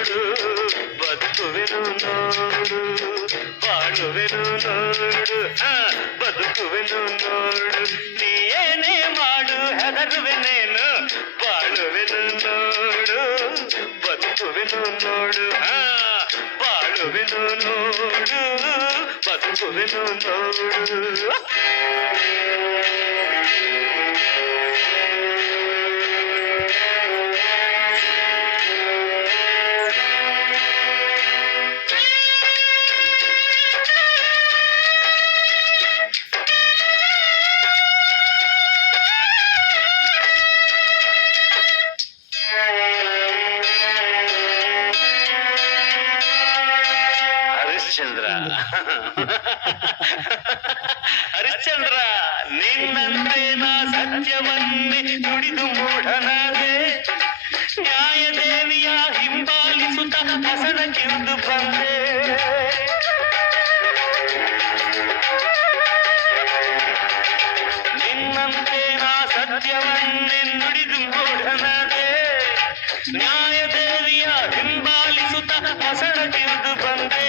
ನೋಡು ಬದುಕುವೆನು ನೋಡು ಬಾಳುವೆನು ನೋಡು ಬದುಕುವೆನು ನೋಡು ನೀ ಏನೇ ಮಾಡು ಹೆದರುವೆನೇನು ಬಾಳುವೆನು ನೋಡು ಬದುಕುವೆನು ನೋಡು ಬಾಳುವೆನು ನೋಡು ಬದುಕುವೆನು ನೋಡು ಹರಿಶ್ಚಂದ್ರ ಹರಿಶ್ಚಂದ್ರ ನಿನ್ನಂತೆ ನಾ ಸತ್ಯವನ್ನೇ ನುಡಿದು ಮೂಢನಾದೆ ನ್ಯಾಯದೇವಿಯ ಹಿಂಬಾಲಿಸುತ್ತ ಹಸನ ಕಿಂದು ಬಂದೆ ನಿನ್ನಂತೆ ನಾ ಸತ್ಯವನ್ನೇ ನುಡಿದು ಮೂಢನಾದೆ ನ್ಯಾಯದೇವಿಯ ಹಿಂಬಾಲಿಸುತ್ತ ಹಸನ ಕಿಂದು ಬಂದೆ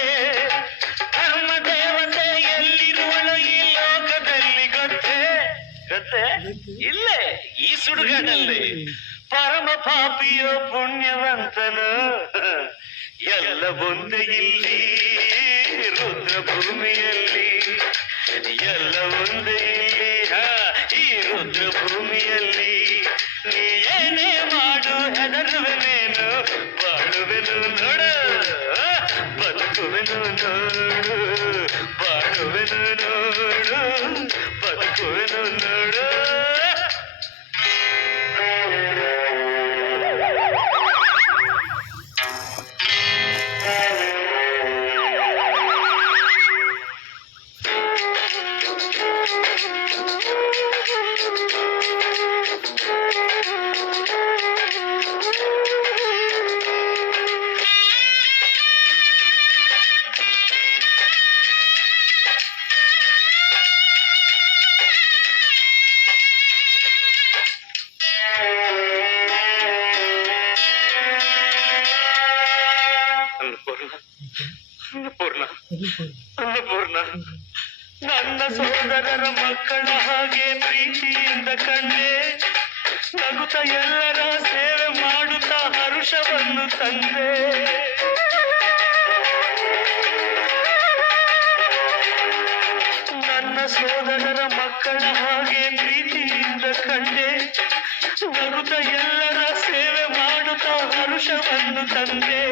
ಧರ್ಮ ದೇವತೆ ಎಲ್ಲಿರುವಳು ಈ ಲೋಕದಲ್ಲಿ ಗೊತ್ತೇ ಗೊತ್ತೇ ಇಲ್ಲೇ ಈ ಸುಡುಗಾಡಲ್ಲಿ ಪರಮ ಪಾಪಿಯೋ ಪುಣ್ಯವಂತನು ಎಲ್ಲ ಒಂದೇ ಇಲ್ಲಿ ರುದ್ರ ಭೂಮಿಯಲ್ಲಿ ಎಲ್ಲ ಒಂದೇ ಇಲ್ಲಿ ಈ ರುದ್ರ ಭೂಮಿಯಲ್ಲಿ ನೀ ಏನೇ ಮಾಡು ಹೆದರುವೆನೇನು ಬಾಳುವೆನು ನೋಡು ಬದುಕುವೆನು ನೋಡು ಬಾಳುವೆನು ನೋಡು ಬದುಕುವೆನು ನೋಡು ಅನ್ನಪೂರ್ಣ ಅನ್ನಪೂರ್ಣ ನನ್ನ ಸೋದರರ ಮಕ್ಕಳ ಹಾಗೆ ಪ್ರೀತಿಯಿಂದ ಕಂಡೆ ನಗುತ್ತ ಎಲ್ಲರ ಸೇವೆ ಮಾಡುತ್ತಾ ಹರುಷವನ್ನು ತಂದೆ ನನ್ನ ಸೋದರರ ಮಕ್ಕಳ ಹಾಗೆ ಪ್ರೀತಿಯಿಂದ ಕಂಡೆ ನಗುತ್ತ ಎಲ್ಲರ ಸೇವೆ ಮಾಡುತ್ತಾ ಹರುಷವನ್ನು ತಂದೆ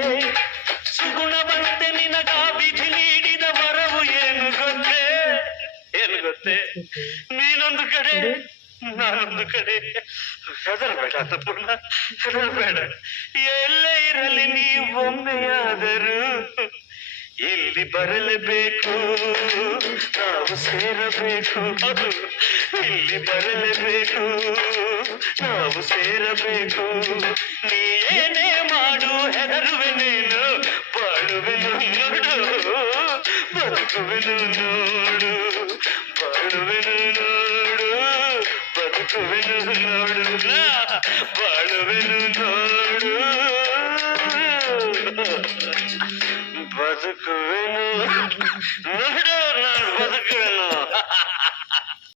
ಸುಗುಣವಂತೆ ನಿನಗ ವಿಧಿ ನೀಡಿದ ವರವು ಏನು ಗೊತ್ತೇ ನೀನೊಂದು ಕಡೆ ನಾನೊಂದು ಕಡೆ ಹೆದರಬೇಡ ಅನ್ನಪೂರ್ಣ ಹೆದರಬೇಡ ಎಲ್ಲೇ ಇರಲಿ ನೀವೊಮ್ಮೆಯಾದರೂ ಇಲ್ಲಿ ಬರಲೇಬೇಕು ನಾವು ಸೇರಬೇಕು ಅದು ಇಲ್ಲಿ ಬರಲೇಬೇಕು ನಾವು ಸೇರಬೇಕು ನೀ ಏನೇ ಮಾಡು ಹೆದರುವೆನೇನು ಬಾಳುವೆನು ನೋಡು ಬದುಕುವೆನು ನೋಡು ಬಾಳುವೆನು ನೋಡು ಬದುಕುವೆನು ನೋಡು ಬಾಳುವೆನು ನೋಡು ಬದುಕುವೆನು ನೋಡು